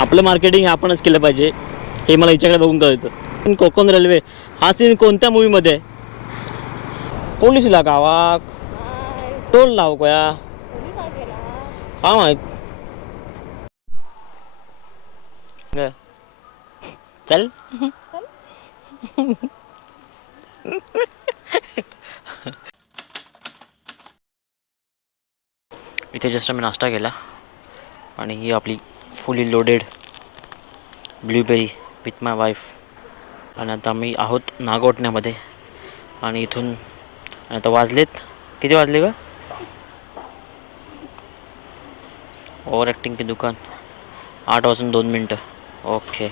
आपलं मार्केटिंग आपणच केलं पाहिजे हे मला हिच्याकडे बघून कळतं. कोकण रेल्वे हा सीन कोणत्या मूवीमध्ये आहे? पोलिसला गावा टोल लाव कोया हा माहित चल इथे जस्ट मी नाश्ता केला आणि ही आपली फुली loaded blueberry with my wife. आणि आता आम्ही आहोत नागोठण्यामध्ये आणि इथून आता वाजलेत किती वाजले का? ओव्हर ॲक्टिंग की दुकान 8 वाजून 2 मिनटं. ओके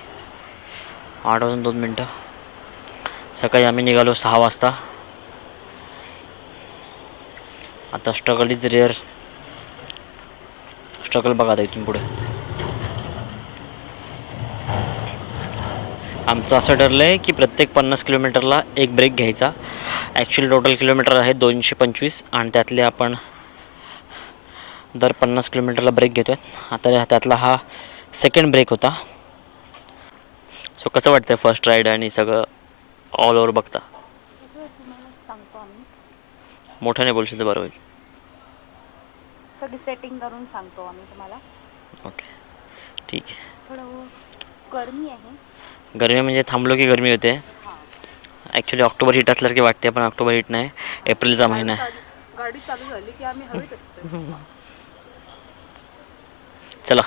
8 वाजून 2 मिनटं. सकाळी आम्ही निघालो 6 वाजता. आता स्ट्रगल इज रेअर. स्ट्रगल बघा आता इथून पुढे. आमचं असं ठरलं आहे की प्रत्येक 50 किलोमीटरला एक ब्रेक घ्यायचा. ॲक्च्युली टोटल किलोमीटर आहे 225 आणि त्यातले आपण दर 50 किलोमीटरला ब्रेक घेतो आहे. आता त्यातला हा सेकंड ब्रेक होता. सो कसं वाटतं फर्स्ट राईड आणि सगळं ऑल ओव्हर बघता? सांगतो आम्ही मोठ्याने बोलशील तर बरं होईल. सगळी सेटिंग करून सांगतो आम्ही तुम्हाला. ओके ठीक आहे. थोडं गरमी आहे. गरमी म्हणजे थांबलो की गरमी होते. ॲक्च्युली ऑक्टोबर हीट असल्यासारखी वाटते पण ऑक्टोबर हीट नाही, एप्रिलचा महिना आहे. गाडी चालू झाली की आम्ही हवेत असतो. चला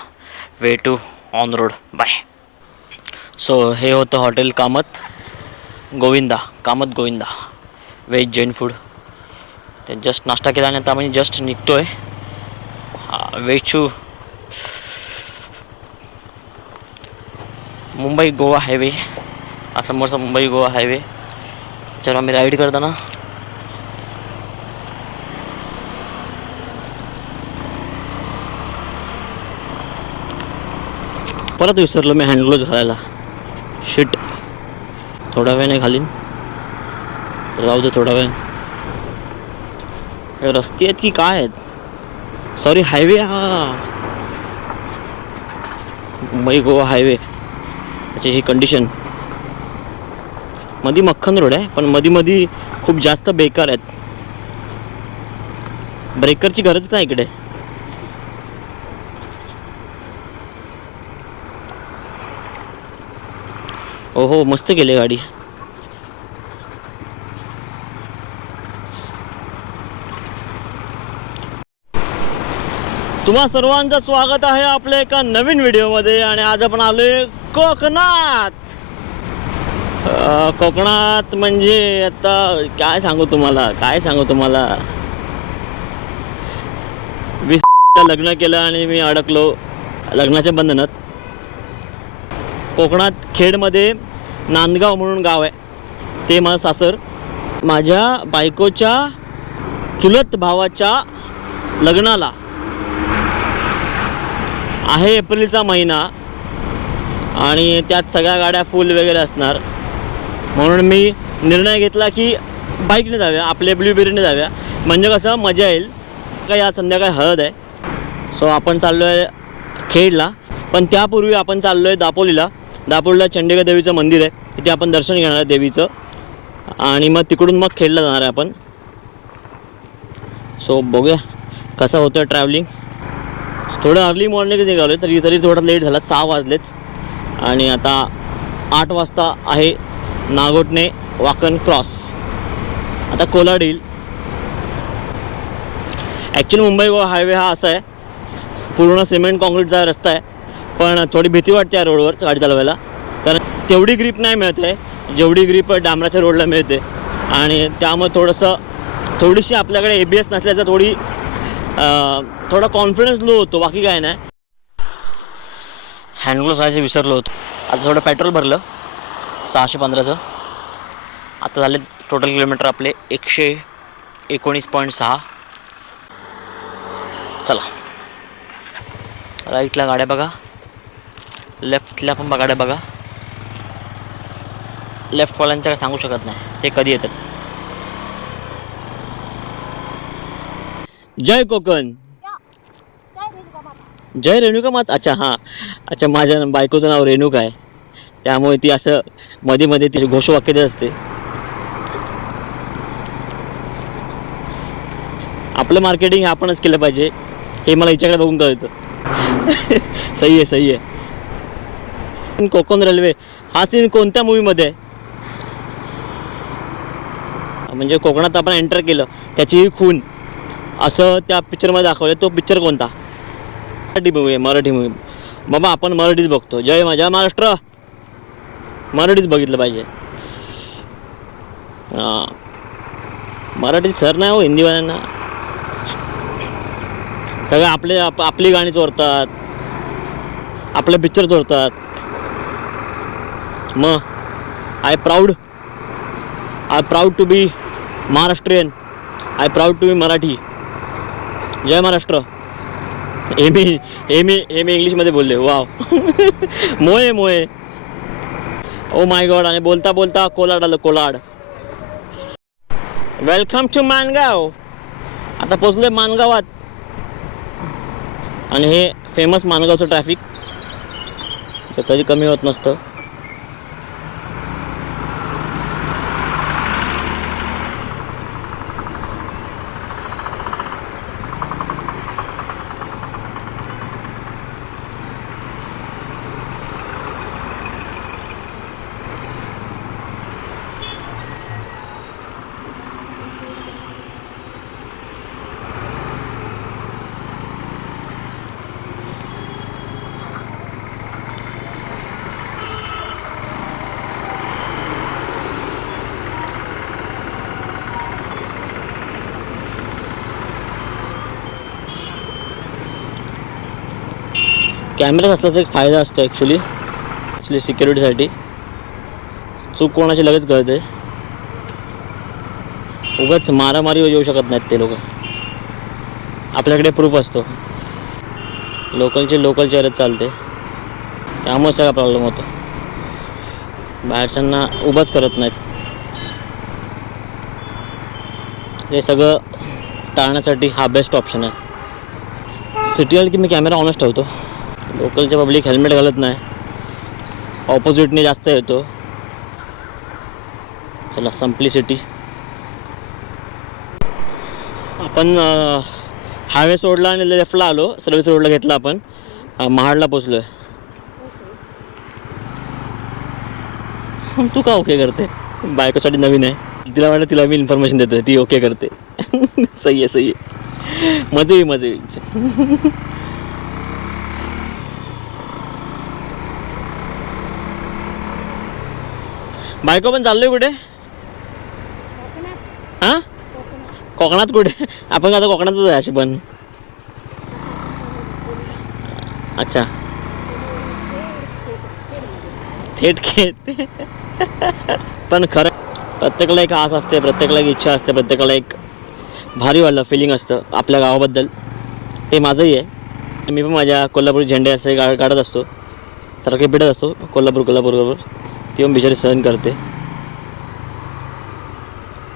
way to on road bye. So हे होतं hotel Kamat Govinda veg Jain food. ते जस्ट नाश्ता केला आणि आता आम्ही जस्ट निघतो आहे वेचू मुंबई गोवा हायवे. हा समोरचा मुंबई गोवा हायवे. चला आम्ही राईड करताना परत विसरलो मी हँड ग्लोव्ज घालायला. शिट थोडा वेळ नाही घालीन तर राहू दे थोडा वेळ. रस्ते आहेत की काय आहेत? Sorry highway. हा मुंबई गोवा हायवे. त्याची ही कंडिशन. मधी मक्खन रोड आहे पण मधी खूप जास्त बेकार आहेत. ब्रेकरची गरज नाही इकडे. हो मस्त केली गाडी. तुम्हा सर्वांचं स्वागत आहे आपल्या एका नवीन व्हिडिओमध्ये. आणि आज आपण आलोय कोकणात. कोकणात म्हणजे आता काय सांगू तुम्हाला 20 लग्न केलं आणि मी अडकलो लग्नाच्या बंधनात. कोकणात खेडमध्ये नांदगाव म्हणून गाव आहे, ते माझं सासर. माझ्या बायकोच्या चुलत भावाच्या लग्नाला आहे एप्रिलचा महिना आणि त्यात सगळ्या गाड्या फुल वगैरे असणार. म्हणून मी निर्णय घेतला की बाईकने जाव्या, आपल्या ब्लूबेरीने जाव्या, म्हणजे कसं मजा येईल. काही आज संध्याकाळी हळद आहे. सो आपण चाललो आहे खेडला, पण त्यापूर्वी आपण चाललो आहे दापोलीला चंडिका देवीचं मंदिर आहे. तिथे आपण दर्शन घेणार आहे देवीचं आणि मग तिकडून मग खेडला जाणार आहे आपण. सो बघूया कसं होतं ट्रॅव्हलिंग. थोडं अर्ली मॉर्निंगच निघालो आहे तरी थोडा लेट झाला. 6 वाजलेच आणि आता 8 वाजता आहे नागोठणे वाकण क्रॉस. आता कोलाड येईल. ॲक्च्युली मुंबई गोवा हायवे हा असा आहे, पूर्ण सिमेंट कॉन्क्रीटचा रस्ता आहे. पण थोडी भीती वाटते या रोडवर गाडी चालवायला, कारण तेवढी ग्रीप नाही मिळत आहे जेवढी ग्रीप डांबराच्या रोडला मिळते. आणि त्यामुळे थोडीशी आपल्याकडे ABS नसल्याचा थोडा कॉन्फिडन्स लो होतो, बाकी काय नाही. हँडग्लोव्ज घालायचं विसरलो होतो. आता थोडं पेट्रोल भरलं 615चं. आता झाले टोटल किलोमीटर आपले 119.6. चला राईटला गाड्या बघा, लेफ्टला पण गाड्या बघा. लेफ्टवाल्यांचं काय सांगू शकत नाही, ते कधी येतात. जय कोकण. जय रेणुका माता. अच्छा हां. अच्छा माझ्या बायकोचं नाव रेणुका आहे, त्यामुळे ती असं मध्ये मध्ये ती घोषवाक्य देत असते. आपलं मार्केटिंग आपणच केलं पाहिजे हे मला हिच्याकडे बघून कळतं. सही आहे सही आहे. कोकण रेल्वे हा सीन कोणत्या मूवीमध्ये आहे? म्हणजे कोकणात आपण एंटर केलं त्याची खून असं त्या पिक्चरमध्ये दाखवलं. तो पिक्चर कोणता? मराठी मूवी आहे, मराठी मूवी. बाबा आपण मराठीच बघतो. जय जय महाराष्ट्र, मराठीच बघितलं पाहिजे. हां, मराठी सर नाही हो हिंदीवाल्यांना. सगळं आपली गाणी चोरतात, आपले पिक्चर चोरतात. मग I proud to be Maharashtrian. I proud to be Marathi. जय महाराष्ट्र. हे मी इंग्लिशमध्ये बोलले. वाव. मोये मोये. Oh my god. आणि बोलता बोलता कोलाड आलं, कोलाड. Welcome to Mangaon. आता पोचलोय माणगावात. आणि हे फेमस माणगावचं ट्रॅफिक जे कधी कमी होत नसतं. कॅमेरा असल्याचा एक फायदा असतो ॲक्च्युली सिक्युरिटीसाठी. चूक कोणाची लगेच कळते. उगाच मारामारी येऊ शकत नाहीत ते लोक. आपल्याकडे प्रूफ असतो. लोकलची अरेच चालते, त्यामुळे सगळा प्रॉब्लेम होतो. बाहेरच्यांना उभाच करत नाहीत. हे सगळं टाळण्यासाठी हा बेस्ट ऑप्शन आहे. सिटी आली की मी कॅमेरा ऑनच ठेवतो. लोकलचे पब्लिक हेल्मेट घालत नाही, ऑपोजिटने जास्त येतो. चला सिम्प्लिसिटी. आपण हायवे सोडला आणि लेफ्टला आलो. सर्व्हिस रोडला घेतला आपण. महाडला पोचलो आहे. तू का ओके करते? बायकोसाठी नवीन आहे, तिला वाटतं तिला मी इन्फॉर्मेशन देतो, ती ओके करते. सही आहे. मजे बायको पण चाललोय कुठे? हां, कोकणात कुठे? आपण आता कोकणातच आहे अशी पण. अच्छा, थेट खेळते. पण खरं प्रत्येकाला एक आस असते, प्रत्येकाला एक इच्छा असते, प्रत्येकाला एक भारी वाटलं फिलिंग असतं आपल्या गावाबद्दल. ते माझंही आहे. मी पण माझ्या कोल्हापूर झेंडे असे काढत असतो, सारखे पिटत असतो. कोल्हापूर ती पण बिचारी सहन करते.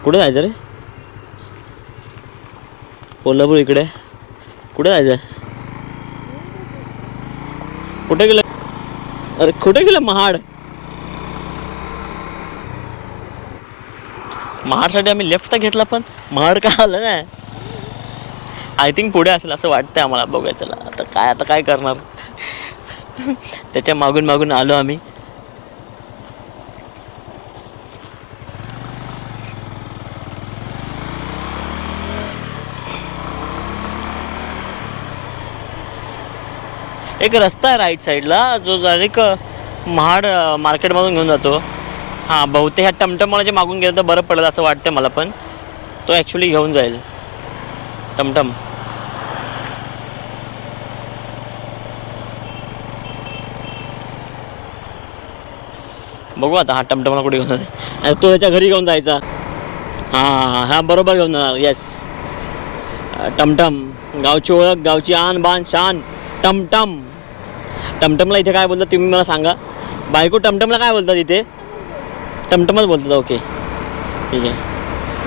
कुठे जायचं रे? कोल्हापूर इकडे. कुठे जायचं? कुठे गेलं? अरे कुठे गेलं? महाडसाठी आम्ही लेफ्ट तर घेतला, पण महाड काय आलं नाही. आय थिंक पुढे असेल असं वाटतंय आम्हाला. बघायचं आता काय करणार. त्याच्या मागून आलो आम्ही. एक रस्ता आहे राईट साईडला जो डायरेक्ट महाड मार्केटमधून घेऊन जातो. हां, बहुतेक ह्या टमटमवाल्याच्या मागून गेलं तर बरं पडेल असं वाटतं मला. पण तो ॲक्च्युली घेऊन जाईल टमटम. बघू आता हा टमटमला कुठे घेऊन जातो. तो त्याच्या घरी घेऊन जायचा. हां बरोबर घेऊन जाणार. येस, टमटम. गावची ओळख, गावची आन बान शान. टमटमला इथे काय बोलतात तुम्ही मला सांगा. बायको टमटमला काय बोलतात इथे? टमटमच बोलतात. ओके ठीक आहे.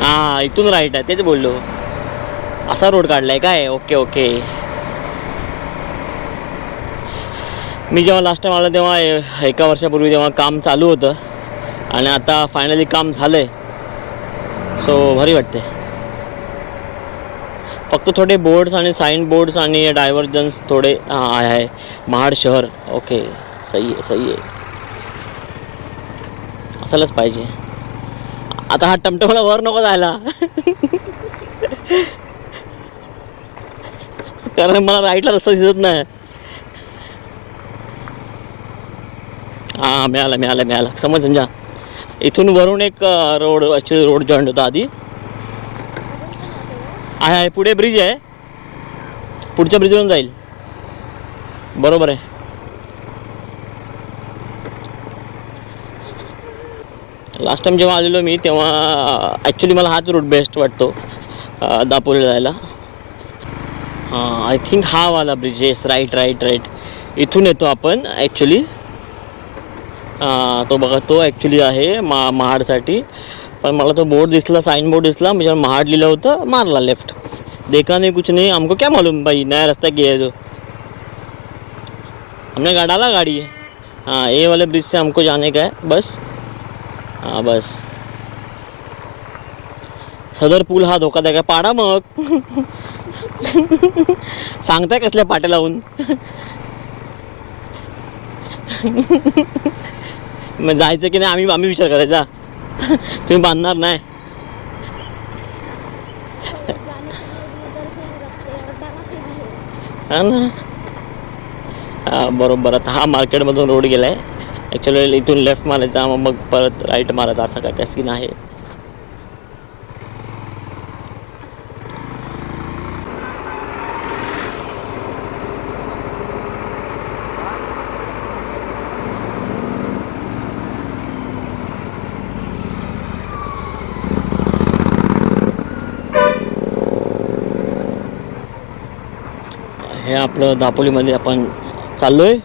हां, इथून राईट आहे, तेच बोललो. असा रोड काढला आहे काय? ओके. मी जेव्हा लास्ट टाइम आलो तेव्हा एका वर्षापूर्वी तेव्हा काम चालू होतं आणि आता फायनली काम झालं आहे. सो भारी वाटते. फक्त थोडे बोर्ड्स आणि साईन बोर्ड्स आणि डायव्हर्जन्स थोडे आहे. महाड शहर ओके, सही आहे सही आहे, असायलाच पाहिजे. आता हा टमटमला वर नको जायला कारण मला राईटला रस्ता दिसत नाही. हां मिळाला समजा. इथून वरून एक रोड ॲक्च्युली रोड जॉईंट होता आधी. आहे पुढे ब्रिज आहे, पुढच्या ब्रिजवरून जाईल. बरोबर आहे. लास्ट टाइम जेव्हा आलेलो मी तेव्हा ॲक्च्युली मला हाच रूट बेस्ट वाटतो दापोलीला जायला. आय थिंक हा वाला ब्रिज. येस राईट इथून येतो आपण ॲक्च्युली. तो बघा तो ॲक्च्युली आहे महाडसाठी. पण मला तो बोर्ड दिसला, साइन बोर्ड दिसला, म्हणजे महाड लिहिलं होतं, मारला लेफ्ट. देखा नहीं कुछ नहीं, हमको क्या मालूम भाई नया रास्ता किया है जो. हमने डाला गाड़ी. हाँ ये वाले ब्रिज से हमको जाने का है बस. हाँ बस. सदर पूल हा धोकादायक आहे. पाडा मग सांगताय कसल्या पाट्या लावून मग जायचं की नाही आम्ही विचार करायचा तुम्ही बांधणार नाही. हा ना. बरोबर. आता हा मार्केटमधून रोड गेला आहे ॲक्च्युली. इथून लेफ्ट मारायचा मग परत राईट मारायचा, असं काय सीन आहे. हे आपलं दापोलीमध्ये आपण चाललो आहे.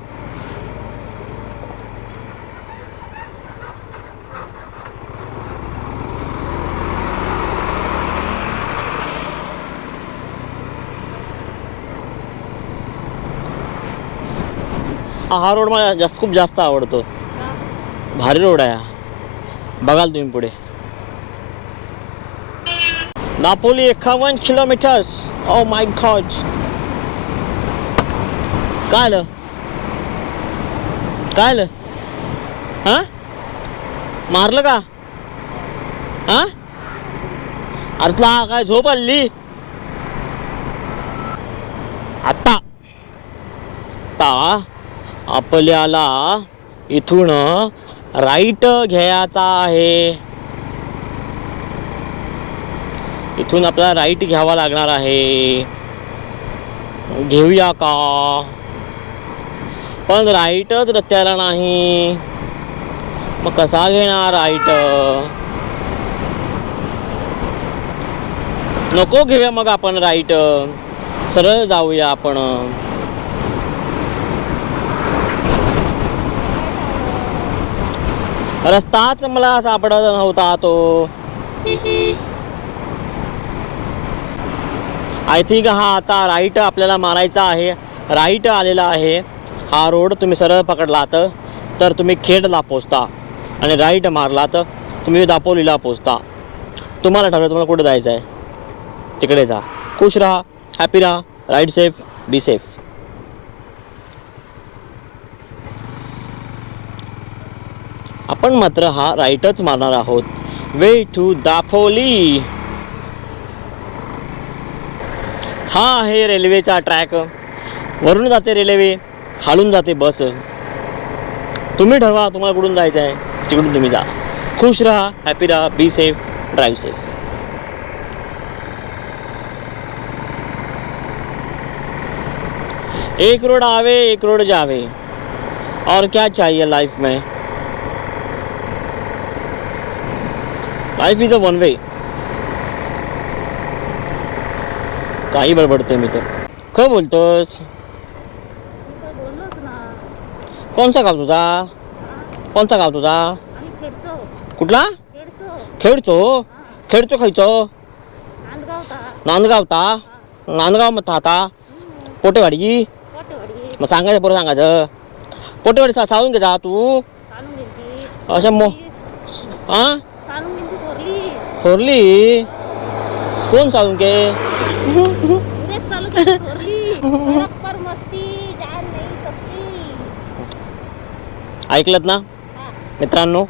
हा रोड मला खूप जास्त आवडतो. भारी रोड आहे हा. बघाल तुम्ही पुढे. Dapoli 51 kilometres. O my God. काय आलं हां मारलं का? हां अरे तुला काय झोप आली आता? आपल्याला इथून राईट घ्यायचा आहे. इथून आपल्याला राईट घ्यावा लागणार आहे. घेऊया का? पण राईटच रस्त्याला नाही, मग कसा घेणार राईट? नको घेऊया मग आपण राईट, सरळ जाऊया आपण. रस्ताच मला सापडत नव्हता तो. आय थिंक हा आता राईट आपल्याला मारायचा आहे. राईट आलेला आहे हा रोड. तुम्ही सरळ पकडलात तर तुम्ही खेडला पोचता आणि राईट मारलात तुम्ही दापोलीला पोचता. तुम्हाला ठरवलं तुम्हाला कुठं जायचं आहे, तिकडे जा. खुश राहा, हॅपी राहा, राईड सेफ, बी सेफ. आपण मात्र हा राईटच मारणार आहोत. Way to Dapoli. हा आहे रेल्वेचा ट्रॅक. वरून जाते रेल्वे, खालून जाते बस. तुम्ही ठरवा तुम्हाला कुठून जायचं आहे, तिकडून तुम्ही जा. खुश राहा, हॅपी राहा, बी सेफ, ड्राईव्ह सेफ. एक रोड आवे एक रोड जावे, और क्या चाहिए लाइफ में. Life is a one way. काही बडबडतोय मी तर. काय बोलतोस? कोणचा गाव तुझा? कोणचा गाव तुझा? कुठला? खेडचो. खेडचो खायचो? नांदगावता. नांदगाव मग आता पोटेवाडी. मग सांगायचं बरं सांगायचं. पोटेवाडी साळून घे जा तू चालून गेली अशा हा चालून गेली थोरली थोरली कोण साळून घे उद्याच चालू केली थोरली बरोबर मस्ती जान नाही सकती ऐकलत ना हा मित्रांनो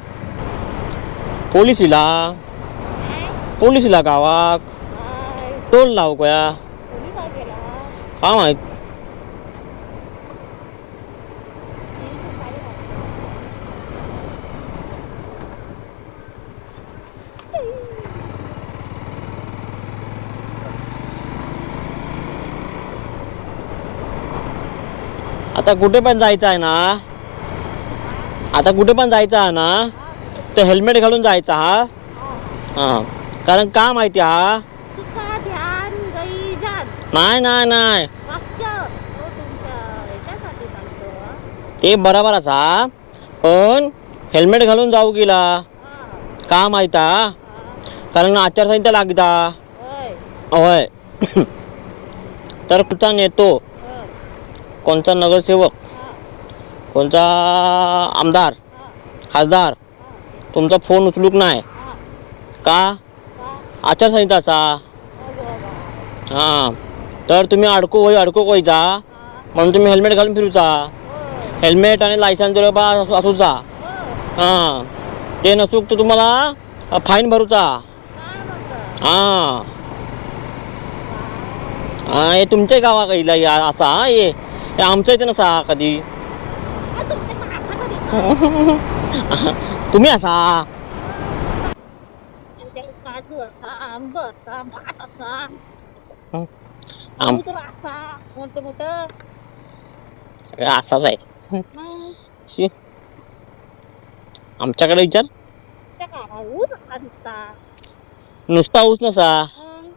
पोलिसीला पोलिसीला गावाक काय टोल लावू कोया कोणी काय केला काय माहित आता कुठे पण जायचं आहे ना आता कुठे पण जायचं आहे ना तर हेल्मेट घालून जायचा हा हां कारण का माहिती हा तुका ध्यान गई जान नाही नाही नाही वाक्य तो तुमच्या याच्यासाठी सांगतो ते बरोबर असा पण हेल्मेट घालून जाऊ गेला का माहिती हा कारण आचारसंहिता लागता होय तर कुठचा नेतो कोणचा नगरसेवक कोणचा आमदार खासदार तुमचा फोन उचलूक नाही का आचारसंहिता असा हां तर तुम्ही अडकू जा म्हणून तुम्ही हेल्मेट घालून फिरूचा हेल्मेट आणि लायसन्स जर असूचा हां ते नसूक तर तुम्हाला फाईन भरूचा हां हे तुमच्या गावा काही असा हे आमच्या इथे नसा कधी तुम्ही असा काजू असा आंब असा भात असा आम तर असा मोठं मोठं सगळं असाच आहे मग शी. आमच्याकडे विचार त्या काय ऊस असा दिसता नुसता ऊस नसा मग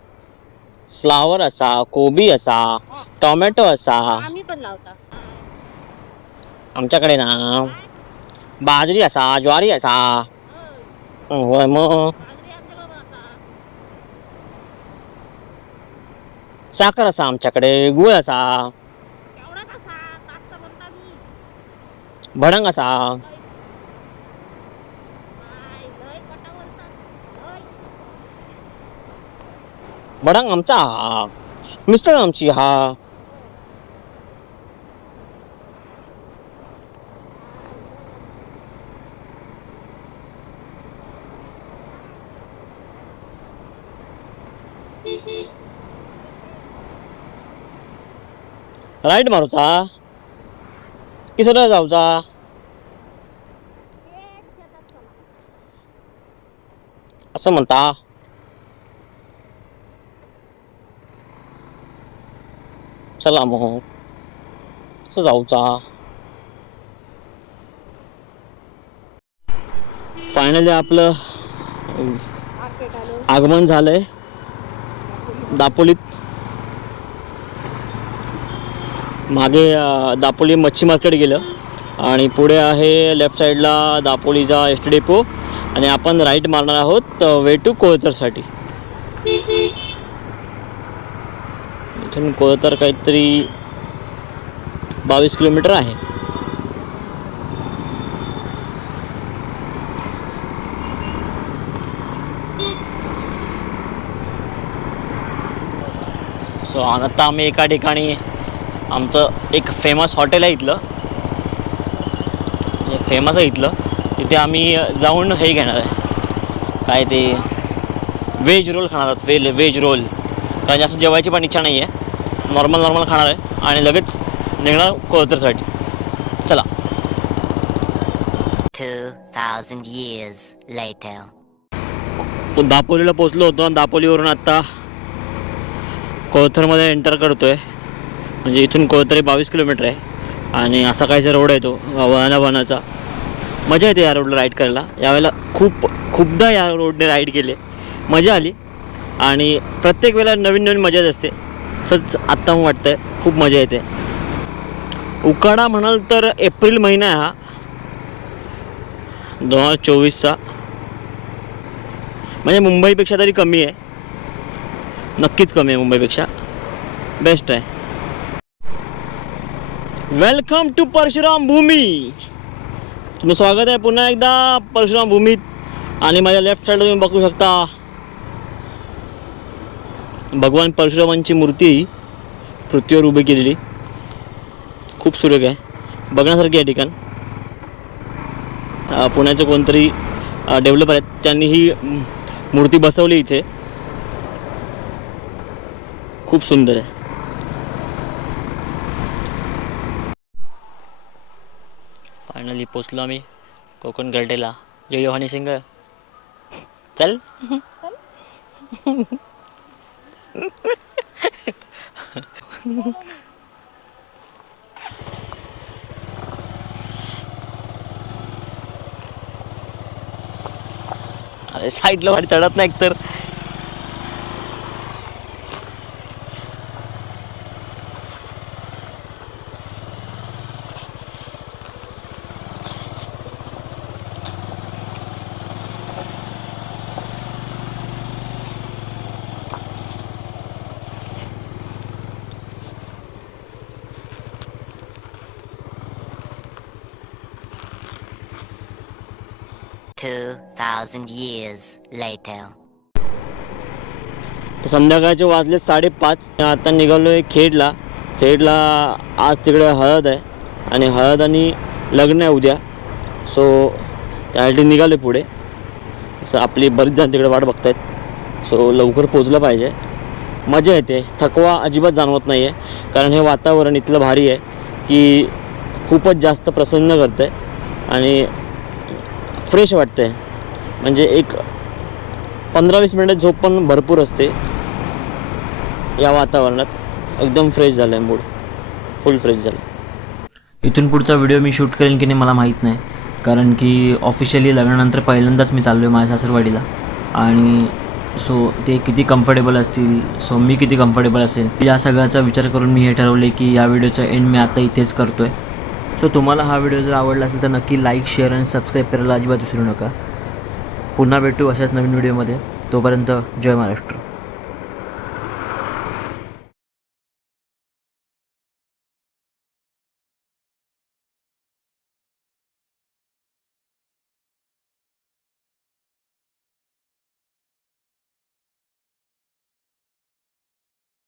फ्लावर असा कोबी असा टोमॅटो असा आम्ही पण लावता आमच्याकडे ना बाजरी असा ज्वारी असा होय मग बाजरी आमच्या बरोबर असा साखर असा आमच्याकडे गुळ असा एवढाच असा कास्त म्हणता मी भडंग असा काय लय कटा बोलतात लय भडंग आमचा हा मिस्टर आमची हा राईट मारूचा की सरळ जाऊचा असं म्हणता चला मग असं जाऊचा फायनली आपलं आगमन झालंय दापोलीत मागे दापोली मच्छी मार्केट गेलं आणि पुढे आहे लेफ्ट साईडला दापोलीचा एस टी डेपो आणि आपण राईट मारणार आहोत वे टू कोळतरसाठी इथून कोळतर काहीतरी 22 किलोमीटर आहे सो आता आम्ही एका ठिकाणी आमचं एक फेमस हॉटेल आहे इथलं फेमस आहे इथलं तिथे आम्ही जाऊन हे घेणार आहे काय ते व्हेज रोल खाणार आहोत व्हेज रोल कारण जास्त जेवायची पण इच्छा नाही आहे नॉर्मल खाणार आहे आणि लगेच निघणार कोळतरसाठी चला 2000 years later. दापोलीला पोचलो होतो आणि दापोलीवरून आत्ता कोळथरमध्ये एंटर करतो आहे म्हणजे इथून कोळथर 22 किलोमीटर आहे आणि असा काहीचा रोड आहे तो वळणाचा मजा येते या रोडला राईड करायला यावेळेला खूपदा या रोडने राईड केले मजा आली आणि प्रत्येक वेळेला नवीन मजा येत असते असंच आत्ता मग वाटतं आहे खूप मजा येते उकाडा म्हणाल तर एप्रिल महिना आहे हा 2024चा म्हणजे मुंबईपेक्षा तरी कमी आहे नक्कीच कमी आहे मुंबईपेक्षा बेस्ट आहे वेलकम टू परशुराम भूमी. तुमचं स्वागत आहे पुन्हा एकदा परशुराम भूमीत. आणि माझ्या लेफ्ट साईडला तुम्ही बघू शकता भगवान परशुरामांची मूर्ती पृथ्वीवर उभी केलेली. खूप सुरेख आहे, बघण्यासारखी आहे ठिकाण. पुण्याचे कोणतरी डेव्हलपर आहेत, त्यांनी ही मूर्ती बसवली इथे. खूप सुंदर आहे. फायनली पोचलो आम्ही कोकण गर्टेला. यो हनी सिंग चल. अरे साईडला वाट चढत नाही एकतर. $2,000 years later. तर संध्याकाळचे वाजले 5:30. आता निघालो आहे खेडला. आज तिकडे हळद आहे आणि हळद आणि लग्न आहे उद्या. सो त्यासाठी निघालो पुढे. असं आपली बरीच जण तिकडे वाट बघतायत. सो लवकर पोचलं पाहिजे. मजा येते, थकवा अजिबात जाणवत नाही आहे, कारण हे वातावरण इथलं भारी आहे की खूपच जास्त प्रसन्न करतं आहे आणि फ्रेश वाटतं आहे. म्हणजे एक 15-20 मिनिटं झोप पण भरपूर असते या वातावरणात. एकदम फ्रेश झालं आहे, मूड फुल फ्रेश झालं. इथून पुढचा व्हिडिओ मी शूट करेन की नाही मला माहीत नाही, कारण की ऑफिशियली लग्नानंतर पहिल्यांदाच मी चाललो आहे माझ्या सासरवाडीला. आणि सो ते किती कम्फर्टेबल असतील, सो मी किती कम्फर्टेबल असेल, या सगळ्याचा विचार करून मी हे ठरवले की या व्हिडिओचा एंड मी आता इथेच करतो आहे. सो तुम्हाला हा व्हिडिओ जर आवडला असेल तर नक्की लाईक, शेअर आणि सबस्क्राईब करायला अजिबात विसरू नका. पुन्हा भेटू अशाच नवीन व्हिडिओमध्ये. तोपर्यंत जय महाराष्ट्र.